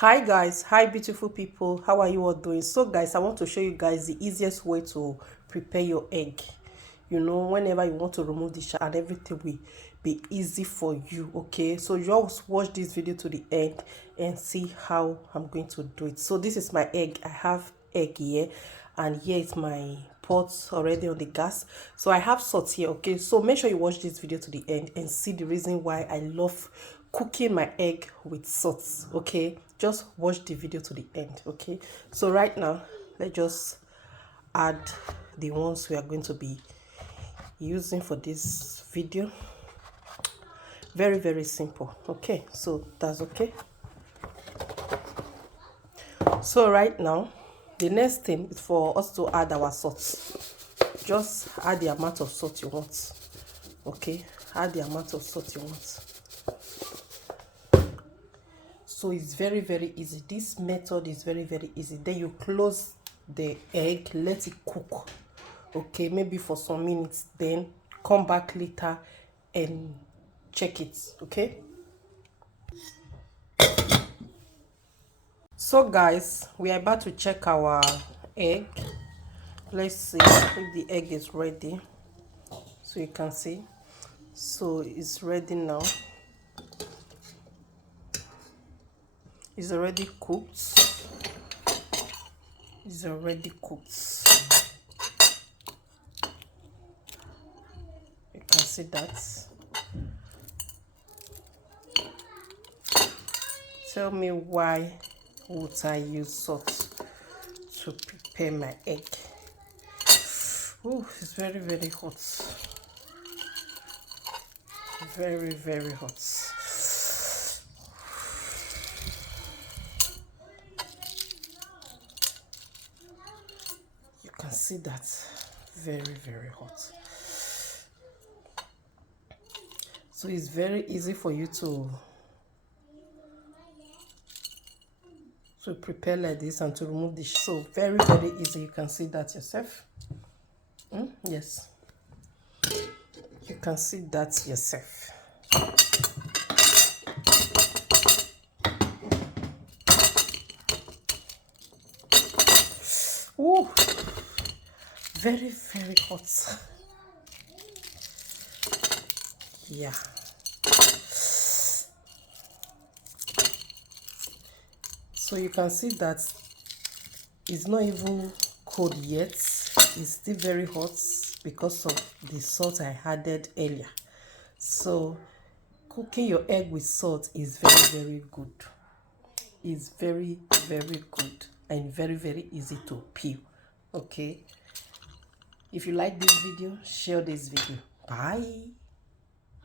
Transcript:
Hi guys, hi beautiful people, how are you all doing? So guys, I want to show you guys the easiest way to prepare your egg. Whenever you want to remove the shell and everything will be easy for you. Okay, so just watch this video to the end and see how I'm going to do it. So this is my egg. I have egg here, and here is my pot already on the gas. So I have salt here. Okay, so make sure you watch this video to the end and see the reason why I love cooking my egg with salt. Okay, just watch the video to the end. Okay, so right now let's just add the ones we are going to be using for this video. Very simple. Okay, so that's okay. So right now the next thing is for us to add our salt. Just add the amount of salt you want. Okay, add the amount of salt you want. So it's very easy. This method is very easy. Then you close the egg, let it cook. Okay, maybe for some minutes, then come back later and check it. Okay, so guys, we are about to check our egg. Let's see if the egg is ready. So you can see, so it's ready now. It's already cooked. It's already cooked. You can see that. Tell me, why would I use salt to prepare my egg? Oh, it's very hot. Very hot. You can see that. Very hot. So it's very easy for you to prepare like this and to remove the so very easy. You can see that yourself. Yes, you can see that yourself. Oh, very hot. Yeah, so you can see that it's not even cold yet. It's still very hot because of the salt I added earlier. So cooking your egg with salt is very good. It's very good and very easy to peel. Okay, if you like this video, share this video. Bye.